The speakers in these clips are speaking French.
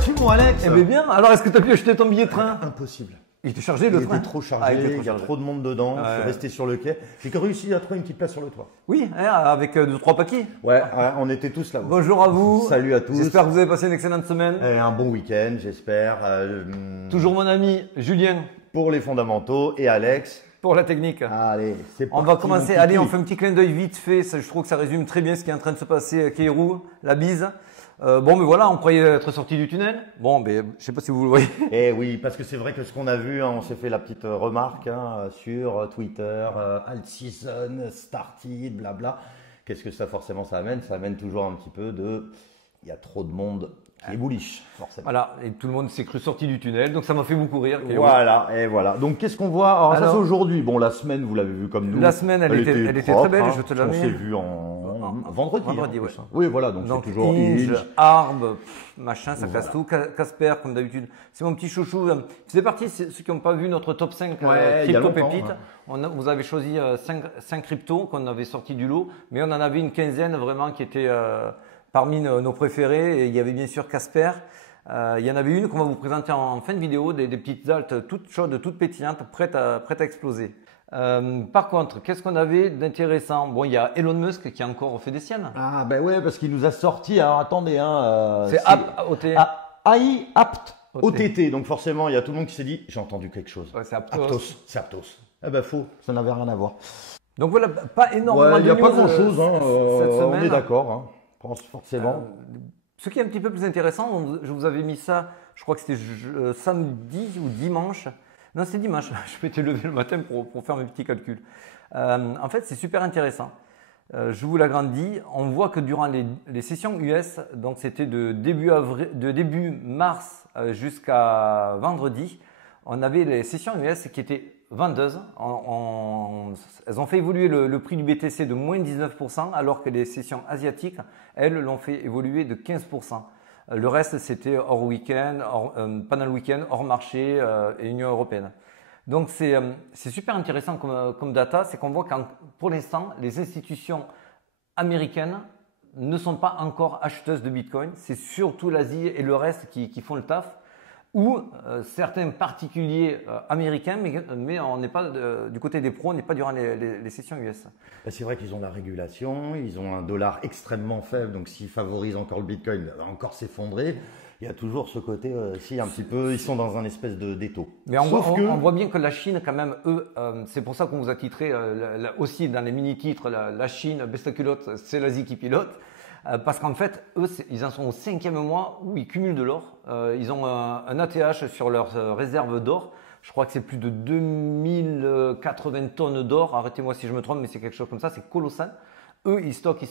vas-tu, mon Alex? Eh bien, alors est-ce que tu as pu acheter ton billet de train? Impossible. Il était chargé le train? Il était trop chargé, il était il y a trop de monde dedans, je suis resté sur le quai. J'ai réussi à trouver une petite place sur le toit. Oui, avec 2-3 paquets. Ouais, on était tous là. Bonjour à vous. Salut à tous. J'espère que vous avez passé une excellente semaine. Et un bon week-end, j'espère. Toujours mon ami Julien. Pour les fondamentaux et Alex. Pour la technique. Allez, c'est parti. On va commencer. Allez, on fait un petit clin d'œil vite fait. Ça, je trouve que ça résume très bien ce qui est en train de se passer à Keirou, la bise. Bon, mais voilà, on croyait être sorti du tunnel. Bon, mais je sais pas si vous le voyez. Eh oui, parce que c'est vrai que ce qu'on a vu, on s'est fait la petite remarque sur Twitter, Alt Season, Started, blabla. Qu'est-ce que ça forcément ça amène? Ça amène toujours un petit peu de, il y a trop de monde qui est bullish, forcément. Voilà, et tout le monde s'est cru sorti du tunnel, donc ça m'a fait beaucoup rire. Voilà, et voilà. Donc qu'est-ce qu'on voit? Alors ça c'est aujourd'hui. Bon, la semaine, vous l'avez vu comme nous. La semaine, elle était propre, très belle, je te la mets. On s'est vu en vendredi. Vendredi, hein, ouais. Oui, voilà, donc c'est toujours Inge, Inge. Arb, machin, ça casse tout. Casper, comme d'habitude, c'est mon petit chouchou. Il faisait partie, ceux qui n'ont pas vu notre top 5 crypto pépites. Vous avez choisi 5 cryptos qu'on avait sortis du lot, mais on en avait une quinzaine vraiment qui étaient parmi nos préférés. Et il y avait bien sûr Casper. Il y en avait une qu'on va vous présenter en fin de vidéo, des petites altes toutes chaudes, toutes pétillantes, prêtes à exploser. Par contre, qu'est-ce qu'on avait d'intéressant? Bon, il y a Elon Musk qui a encore fait des siennes. Ah ben ouais, parce qu'il nous a sorti, alors attendez, c'est AI Apt OTT, donc forcément il y a tout le monde qui s'est dit, j'ai entendu quelque chose. Ouais, c'est Aptos. C'est Aptos. Eh ben faux, ça n'avait rien à voir. Donc voilà, pas énormément il n'y a de pas news, grand chose, cette semaine. on est d'accord, forcément. Ce qui est un petit peu plus intéressant, je vous avais mis ça, je crois que c'était samedi ou dimanche. Non, c'était dimanche. Je m'étais levé le matin pour faire mes petits calculs. En fait, c'est super intéressant. Je vous l'agrandis. On voit que durant les sessions US, donc c'était de début mars jusqu'à vendredi, on avait les sessions US qui étaient vendeuses. Elles ont fait évoluer le prix du BTC de moins 19%, alors que les sessions asiatiques, elles, l'ont fait évoluer de 15%. Le reste, c'était hors week-end, pendant le week-end, hors marché et Union européenne. Donc, c'est super intéressant comme data. C'est qu'on voit que pour l'instant, les institutions américaines ne sont pas encore acheteuses de Bitcoin. C'est surtout l'Asie et le reste qui font le taf. Ou certains particuliers américains, mais on n'est pas du côté des pros, on n'est pas durant les sessions US. C'est vrai qu'ils ont la régulation, ils ont un dollar extrêmement faible, donc s'ils favorisent encore le Bitcoin, va encore s'effondrer. Il y a toujours ce côté, si un petit peu, ils sont dans un espèce d'étau. Mais on voit bien que la Chine, quand même, eux, c'est pour ça qu'on vous a titré aussi dans les mini-titres, la Chine, besta culotte, c'est l'Asie qui pilote. Parce qu'en fait, eux, ils en sont au 5e mois où ils cumulent de l'or. Ils ont un ATH sur leurs réserves d'or. Je crois que c'est plus de 2080 tonnes d'or. Arrêtez-moi si je me trompe, mais c'est quelque chose comme ça. C'est colossal. Eux, ils stockent.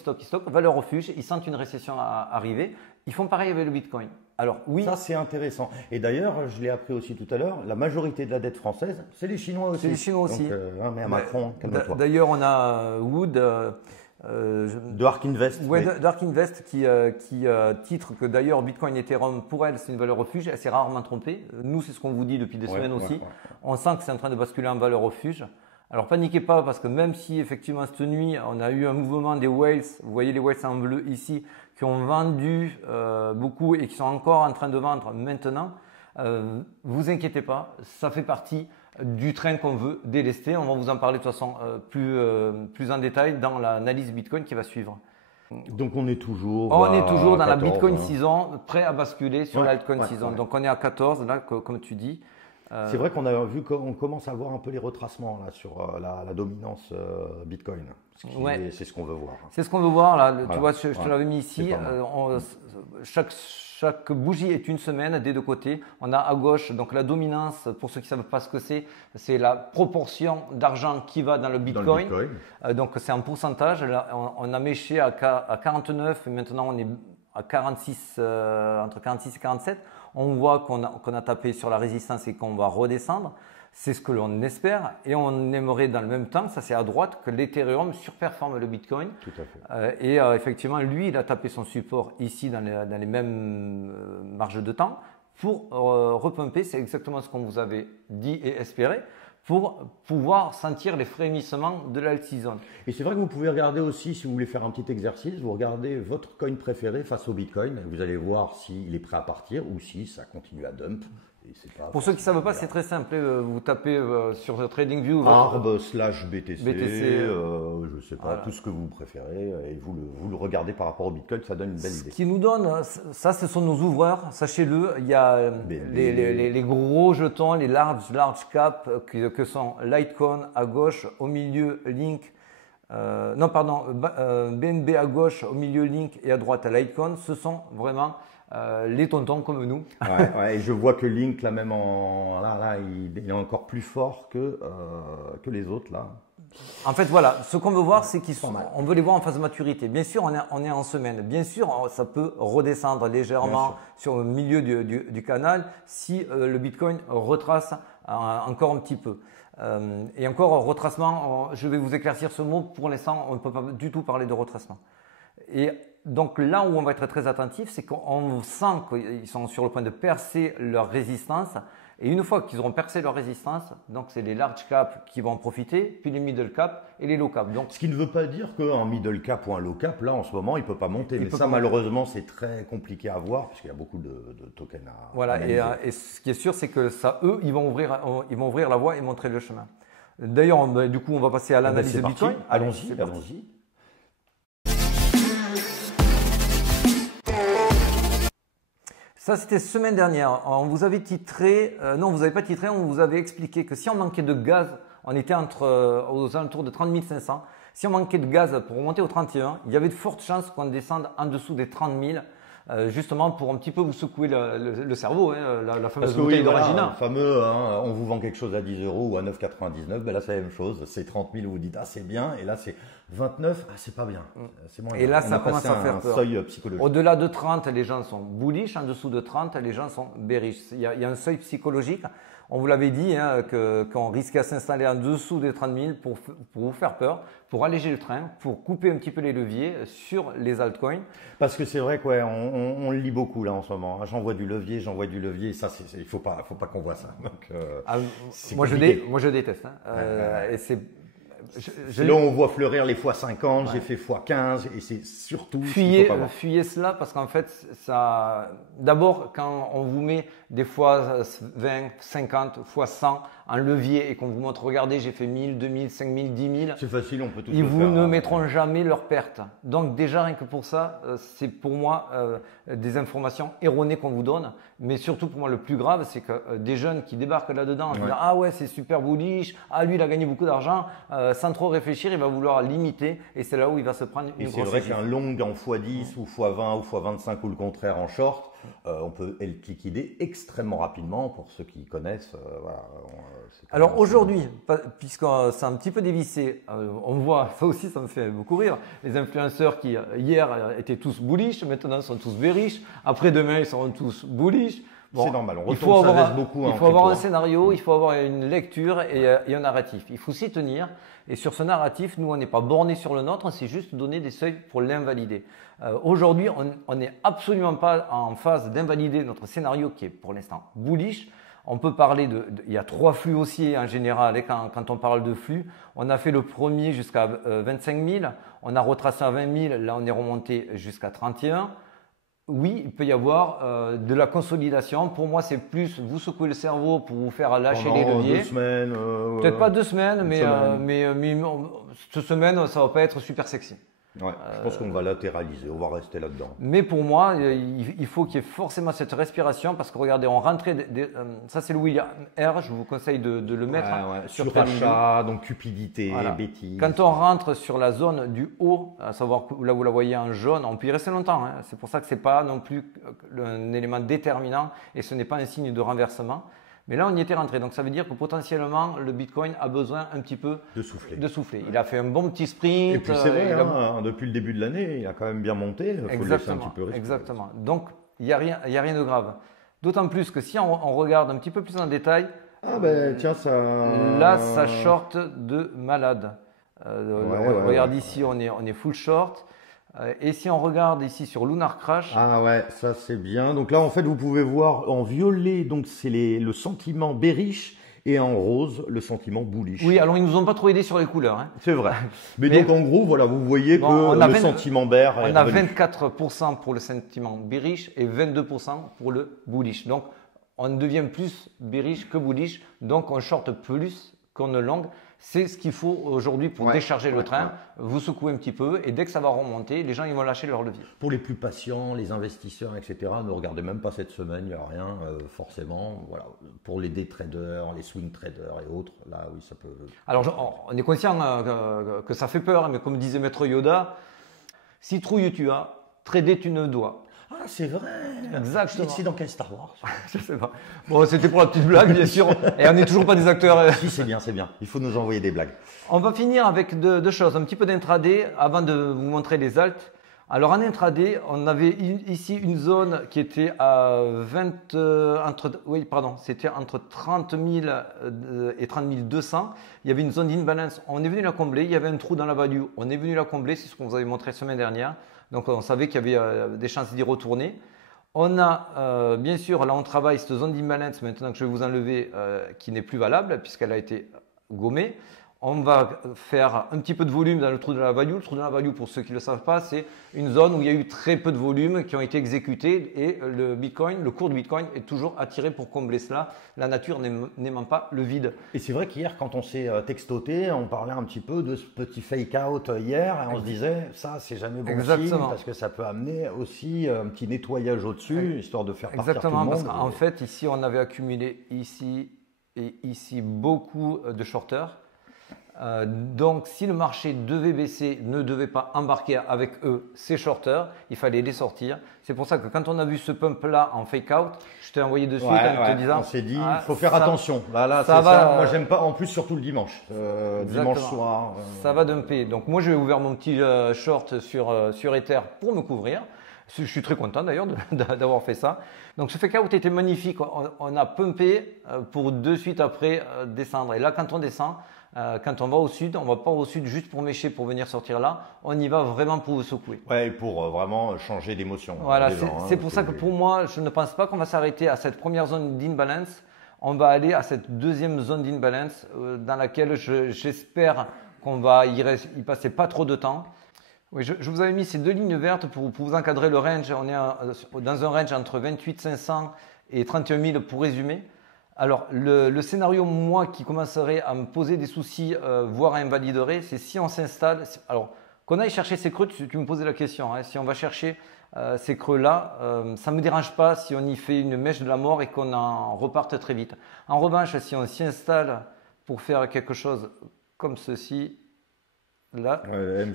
Valeur refuge. Ils sentent une récession arriver. Ils font pareil avec le Bitcoin. Alors oui. Ça, c'est intéressant. Et d'ailleurs, je l'ai appris aussi tout à l'heure, la majorité de la dette française, c'est les Chinois aussi. C'est les Chinois aussi. Donc, mais à Macron, calme-toi. D'ailleurs, on a Wood. De Ark Invest. Oui, d'Ark Invest qui titre que d'ailleurs Bitcoin et Ethereum, pour elle, c'est une valeur refuge. Elle s'est rarement trompée. Nous, c'est ce qu'on vous dit depuis des semaines aussi. Ouais. On sent que c'est en train de basculer en valeur refuge. Alors, paniquez pas parce que même si effectivement cette nuit, on a eu un mouvement des whales, vous voyez les whales en bleu ici, qui ont vendu beaucoup et qui sont encore en train de vendre maintenant, vous inquiétez pas, ça fait partie du train qu'on veut délester. On va vous en parler de toute façon plus en détail dans l'analyse Bitcoin qui va suivre. Donc on est toujours dans 14, la Bitcoin season, prêt à basculer sur l'altcoin season. Donc on est à 14 là, comme tu dis. C'est vrai qu'on a vu qu'on commence à voir un peu les retracements là sur la dominance Bitcoin. C'est ce qu'on veut voir. C'est ce qu'on veut voir là. Voilà. Tu vois, je te l'avais mis ici. Chaque bougie est une semaine des deux côtés. On a à gauche donc la dominance. Pour ceux qui ne savent pas ce que c'est la proportion d'argent qui va dans le Bitcoin. Donc c'est en pourcentage. Là, on a méché à 49 et maintenant on est à 46, entre 46 et 47. On voit qu'on a tapé sur la résistance et qu'on va redescendre. C'est ce que l'on espère et on aimerait dans le même temps, ça c'est à droite, que l'Ethereum surperforme le Bitcoin. Tout à fait. Effectivement, lui, il a tapé son support ici dans les mêmes marges de temps pour repumper. C'est exactement ce qu'on vous avait dit et espéré pour pouvoir sentir les frémissements de l'alt season. Et c'est vrai que vous pouvez regarder aussi, si vous voulez faire un petit exercice, vous regardez votre coin préféré face au Bitcoin. Vous allez voir s'il est prêt à partir ou si ça continue à dump. Et c'est pas Pour ceux qui ne savent pas, c'est très simple. Vous tapez sur TradingView ARB/BTC, BTC, je ne sais pas, voilà. tout ce que vous préférez. Et vous le regardez par rapport au Bitcoin, ça donne une belle idée. Ce qui nous donne, ça ce sont nos ouvreurs, sachez-le, il y a les gros jetons, les large cap que sont Litecoin à gauche, au milieu Link, BNB à gauche, au milieu Link et à droite à Litecoin, ce sont vraiment les tontons comme nous. Ouais, et je vois que Link, là même, il est encore plus fort que les autres là. En fait, voilà, ce qu'on veut voir, c'est on veut les voir en phase de maturité. Bien sûr, on est en semaine. Bien sûr, ça peut redescendre légèrement sur le milieu du canal si le Bitcoin retrace encore un petit peu. Et encore, retracement, je vais vous éclaircir ce mot. Pour l'instant, on ne peut pas du tout parler de retracement. Et donc là où on va être très attentif, c'est qu'on sent qu'ils sont sur le point de percer leur résistance. Et une fois qu'ils auront percé leur résistance, donc c'est les large cap qui vont en profiter, puis les middle cap et les low cap. Donc, ce qui ne veut pas dire qu'un middle cap ou un low cap, là en ce moment, il ne peut pas monter. Mais ça, malheureusement, c'est très compliqué à voir puisqu'il y a beaucoup de tokens à voilà. Et ce qui est sûr, c'est que ça, eux, ils vont ouvrir la voie et montrer le chemin. D'ailleurs, du coup, on va passer à l'analyse de Bitcoin. Allons-y. Ça, c'était semaine dernière. On vous avait titré, non, vous n'avez pas titré, on vous avait expliqué que si on manquait de gaz, on était aux alentours de 30 500. Si on manquait de gaz pour remonter au 31, il y avait de fortes chances qu'on descende en dessous des 30 000. Justement pour un petit peu vous secouer le cerveau, la fameuse bouteille d'Orangina. Fameux, on vous vend quelque chose à 10 € ou à 9,99, ben là c'est la même chose, c'est 30 000 où vous dites ah c'est bien, et là c'est 29, ah c'est pas bien. C'est moins et bien. là ça commence à faire peur. Seuil psychologique. Au-delà de 30, les gens sont bullish, en dessous de 30, les gens sont bearish. Il y a un seuil psychologique. On vous l'avait dit qu'on risquait à s'installer en dessous des 30 000 pour vous faire peur, pour alléger le train, pour couper un petit peu les leviers sur les altcoins. Parce que c'est vrai qu'on le lit beaucoup là en ce moment. J'envoie du levier, et ça, il faut pas qu'on voit ça. Donc, moi je déteste. Et c'est là on voit fleurir les x50, j'ai fait x15 et c'est surtout fuyez cela parce qu'en fait ça d'abord quand on vous met des fois 20, 50, x 100 en levier et qu'on vous montre regardez j'ai fait 1000, 2000, 5000, 10 000. C'est facile, on peut tout Ils le vous faire, ne mettront jamais leurs pertes. Donc déjà rien que pour ça, c'est pour moi des informations erronées qu'on vous donne. Mais surtout pour moi le plus grave c'est que des jeunes qui débarquent là-dedans en disant ah ouais c'est super bullish, ah lui il a gagné beaucoup d'argent, sans trop réfléchir il va vouloir limiter et c'est là où il va se prendre une grosse. C'est vrai qu'un long en x10 ou x20 ou x25 ou le contraire en short, on peut le liquider extrêmement rapidement pour ceux qui connaissent. Alors aujourd'hui, puisque c'est un petit peu dévissé, on voit, ça aussi ça me fait beaucoup rire, les influenceurs qui hier étaient tous bullish, maintenant sont tous bearish, après demain ils seront tous bullish. Bon, c'est normal, il faut avoir un scénario, il faut avoir une lecture et un narratif. Il faut s'y tenir. Et sur ce narratif, nous, on n'est pas borné sur le nôtre, c'est juste donner des seuils pour l'invalider. Aujourd'hui, on n'est absolument pas en phase d'invalider notre scénario qui est pour l'instant bullish. On peut parler il y a 3 flux haussiers en général. Et quand on parle de flux, on a fait le premier jusqu'à 25 000, on a retracé à 20 000, là on est remonté jusqu'à 31. Oui, il peut y avoir de la consolidation. Pour moi, c'est plus vous secouer le cerveau pour vous faire lâcher les leviers. 2 semaines. Peut-être pas 2 semaines, mais cette semaine, ça va pas être super sexy. Ouais, je pense qu'on va latéraliser, on va rester là-dedans. Mais pour moi, il faut qu'il y ait forcément cette respiration parce que regardez, on rentrait, ça c'est le William R, je vous conseille de le mettre sur achat, donc cupidité, bêtise. Quand on rentre sur la zone du haut, à savoir là vous la voyez en jaune, on peut y rester longtemps. C'est pour ça que c'est pas non plus un élément déterminant et ce n'est pas un signe de renversement. Mais là, on y était rentré. Donc, ça veut dire que potentiellement, le Bitcoin a besoin un petit peu de souffler. Il a fait un bon petit sprint. Et puis, c'est vrai, depuis le début de l'année, il a quand même bien monté. Il faut le laisser un petit peu respirer. Exactement. Donc, il n'y a rien de grave. D'autant plus que si on regarde un petit peu plus en détail, tiens, ça... là, ça short de malade. Regarde ici, on est full short. Et si on regarde ici sur Lunar Crash. Ah ouais, ça c'est bien. Donc là, en fait, vous pouvez voir en violet, donc c'est le sentiment bearish. et en rose, le sentiment bullish. Oui, alors ils nous ont pas trop aidé sur les couleurs. Hein. C'est vrai. Mais donc en gros, voilà, vous voyez que le sentiment bear est on a revenu. 24% pour le sentiment bearish et 22% pour le bullish. Donc on devient plus bearish que bullish, donc on short plus qu'on ne long. C'est ce qu'il faut aujourd'hui pour décharger le train. Vous secouez un petit peu et dès que ça va remonter, les gens ils vont lâcher leur levier. Pour les plus patients, les investisseurs, etc., ne regardez même pas cette semaine, il n'y a rien forcément. Voilà. Pour les day traders, les swing traders et autres, là oui, ça peut. Alors on est conscient que ça fait peur, mais comme disait Maître Yoda, si trouille tu as, trader tu ne dois. Ah, c'est vrai. Exactement. C'est dans quel Star Wars? Je sais pas. Bon, c'était pour la petite blague, bien sûr. Et on n'est toujours pas des acteurs. Si, c'est bien, c'est bien. Il faut nous envoyer des blagues. On va finir avec deux choses. Un petit peu d'intraday avant de vous montrer les alts. Alors en intraday, on avait ici une zone qui était à c'était entre 30 000 et 30 200. Il y avait une zone d'imbalance. On est venu la combler. Il y avait un trou dans la value. On est venu la combler. C'est ce qu'on vous avait montré la semaine dernière. Donc on savait qu'il y avait des chances d'y retourner. On a bien sûr, là on travaille cette zone d'imbalance maintenant que je vais vous enlever qui n'est plus valable puisqu'elle a été gommée. On va faire un petit peu de volume dans le trou de la value. Le trou de la value, pour ceux qui ne le savent pas, c'est une zone où il y a eu très peu de volume qui ont été exécutés et le cours du Bitcoin est toujours attiré pour combler cela. La nature n'aimant pas le vide. Et c'est vrai qu'hier, quand on s'est textoté, on parlait un petit peu de ce petit fake-out hier et on se disait, ça c'est jamais bon signe parce que ça peut amener aussi un petit nettoyage au-dessus, histoire de faire partir tout le monde. Exactement, parce qu'en fait, ici, on avait accumulé ici et ici beaucoup de shorters. Donc, si le marché devait baisser, ne devait pas embarquer avec eux ces shorters, il fallait les sortir. C'est pour ça que quand on a vu ce pump-là en fake-out, je t'ai envoyé dessus en te disant… On s'est dit, il faut faire attention. Là, ça va, moi, j'aime pas. En plus, surtout le dimanche. Dimanche soir. Ça va dumper. Donc, moi, j'ai ouvert mon petit short sur Ether pour me couvrir. Je suis très content d'ailleurs d'avoir fait ça. Donc, ce fake-out était magnifique. On a pumpé pour de suite après descendre. Et là, quand on descend… quand on va au sud, on ne va pas au sud juste pour mécher, pour venir sortir là. On y va vraiment pour vous secouer. Ouais, et pour vraiment changer d'émotion. Voilà, c'est pour ça que pour moi, je ne pense pas qu'on va s'arrêter à cette première zone d'imbalance. On va aller à cette deuxième zone d'imbalance dans laquelle j'espère qu'on va y passer pas trop de temps. Oui, je vous avais mis ces deux lignes vertes pour vous encadrer le range. On est dans un range entre 28 500 et 31 000 pour résumer. Alors, le scénario, moi, qui commencerait à me poser des soucis, voire à invaliderait, c'est si on s'installe. Alors, qu'on aille chercher ces creux, tu me posais la question. Hein, si on va chercher ces creux-là, ça ne me dérange pas si on y fait une mèche de la mort et qu'on en reparte très vite. En revanche, si on s'y installe pour faire quelque chose comme ceci, là,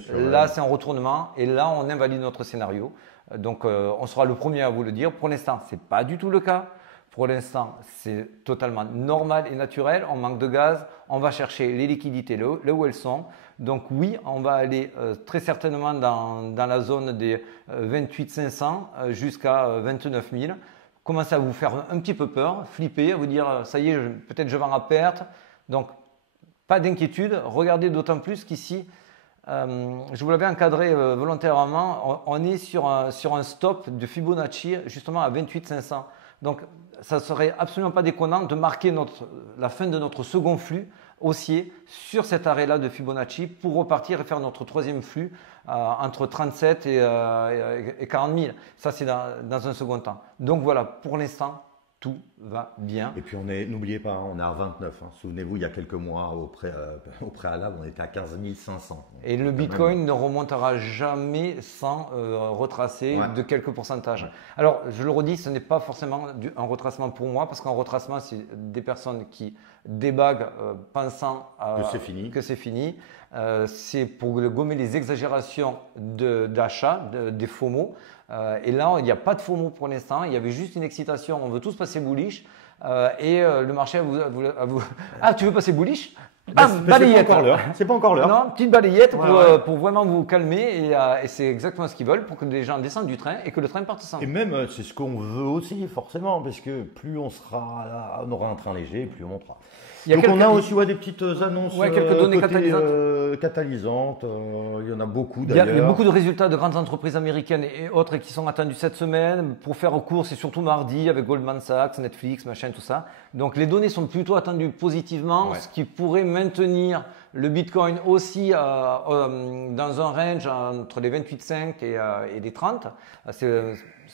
là c'est un retournement et là, on invalide notre scénario. Donc, on sera le premier à vous le dire. Pour l'instant, ce n'est pas du tout le cas. Pour l'instant, c'est totalement normal et naturel. On manque de gaz. On va chercher les liquidités là où elles sont. Donc oui, on va aller très certainement dans la zone des 28 500 jusqu'à 29 000. Commencez à vous faire un petit peu peur, flipper, à vous dire ça y est, peut-être je vends à perte. Donc pas d'inquiétude. Regardez d'autant plus qu'ici, je vous l'avais encadré volontairement. On est sur un stop de Fibonacci justement à 28 500. Donc, ça serait absolument pas déconnant de marquer la fin de notre second flux haussier sur cet arrêt-là de Fibonacci pour repartir et faire notre troisième flux entre 37 et 40 000. Ça, c'est dans un second temps. Donc voilà, pour l'instant, tout va bien. Et puis n'oubliez pas, on est à 29. Hein. Souvenez-vous, il y a quelques mois au préalable, on était à 15 500. Et le Bitcoin ne remontera jamais sans retracer de quelques pourcentages. Alors, je le redis, ce n'est pas forcément un retracement pour moi, parce qu'un retracement, c'est des personnes qui débaguent pensant que c'est fini. C'est pour gommer les exagérations d'achat, des FOMO. Et là, il n'y a pas de FOMO pour l'instant. Il y avait juste une excitation. On veut tous passer bullish. Et le marché a vous… Ah, tu veux passer bullish? Bam, C'est pas balayette. encore l'heure. C'est pas encore l'heure. Non, petite balayette Ouais, pour vraiment vous calmer et c'est exactement ce qu'ils veulent pour que les gens descendent du train et que le train parte sans. Et même, c'est ce qu'on veut aussi, forcément, parce que plus on sera là, on aura un train léger, plus on montera. Il y a Donc on a quelques- aussi des petites annonces quelques données côté, catalysantes. catalysantes. Il y en a beaucoup Il y a d'ailleurs. beaucoup de résultats de grandes entreprises américaines et autres qui sont attendus cette semaine. Pour faire court, c'est surtout mardi avec Goldman Sachs, Netflix, machin, tout ça. Donc les données sont plutôt attendues positivement, Ouais. ce qui pourrait maintenir le Bitcoin aussi dans un range entre les 28,5 et les 30.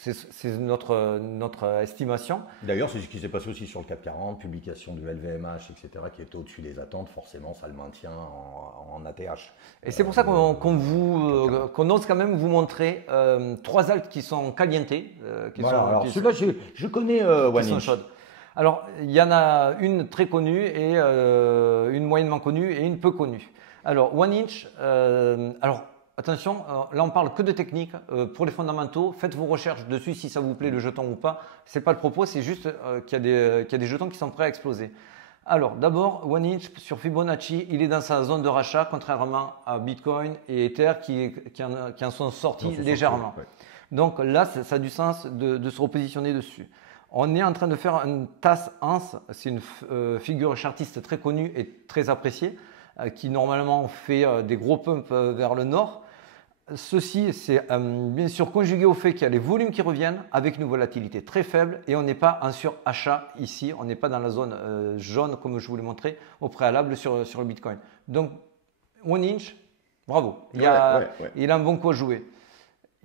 C'est notre estimation. D'ailleurs, c'est ce qui s'est passé aussi sur le CAC 40, publication du LVMH, etc., qui est au-dessus des attentes. Forcément, ça le maintient en ATH. Et c'est pour ça qu'on ose quand même vous montrer 3 altes qui sont calientées. Voilà, alors qui celui-là, je connais qui One sont Inch. chaudes. Alors, il y en a une très connue et une moyennement connue et une peu connue. Alors, One Inch, alors attention, là on parle que de technique. Pour les fondamentaux, faites vos recherches dessus si ça vous plaît le jeton ou pas. C'est pas le propos, c'est juste qu'il y a des jetons qui sont prêts à exploser. Alors, d'abord, One Inch sur Fibonacci, il est dans sa zone de rachat, contrairement à Bitcoin et Ether qui en sont sortis légèrement. Ouais. Donc là, ça a du sens de se repositionner dessus. On est en train de faire une tasse Hans, c'est une figure chartiste très connue et très appréciée, qui normalement fait des gros pumps vers le nord. Ceci, c'est bien sûr conjugué au fait qu'il y a les volumes qui reviennent avec une volatilité très faible et on n'est pas en surachat ici, on n'est pas dans la zone jaune comme je vous l'ai montré au préalable sur le Bitcoin. Donc, One Inch, bravo, il a un bon coup à jouer.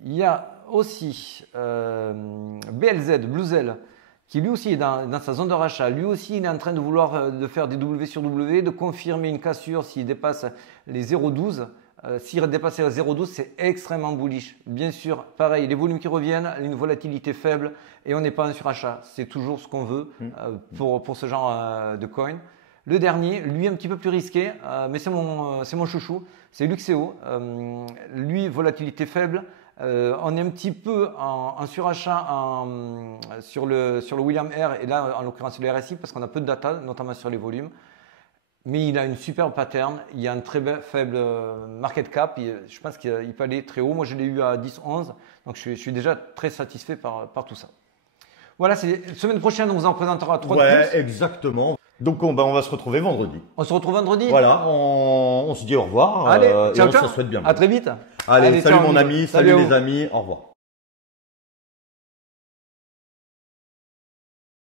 Il y a aussi BLZ, Bluzel, qui lui aussi est dans sa zone de rachat. Lui aussi, il est en train de vouloir de faire des W sur W, de confirmer une cassure s'il dépasse les 0,12. S'il dépasse les 0,12, c'est extrêmement bullish. Bien sûr, pareil, les volumes qui reviennent, une volatilité faible et on n'est pas en surachat. C'est toujours ce qu'on veut pour ce genre de coin. Le dernier, lui un petit peu plus risqué, mais c'est mon chouchou, c'est Luxeo. Lui, volatilité faible. On est un petit peu en surachat sur le William R et là en l'occurrence le RSI parce qu'on a peu de data, notamment sur les volumes. Mais il a une superbe pattern, il y a un très faible market cap, je pense qu'il peut aller très haut. Moi je l'ai eu à 10-11, donc je suis déjà très satisfait par tout ça. Voilà, la semaine prochaine on vous en présentera 3 de plus. Ouais, exactement. Donc on va se retrouver vendredi. On se retrouve vendredi. Voilà, on se dit au revoir. Allez, ciao, et on ciao. se souhaite bien. À très vite. Allez, salut ciao, mon amigo. ami, salut à les vous. amis, au revoir.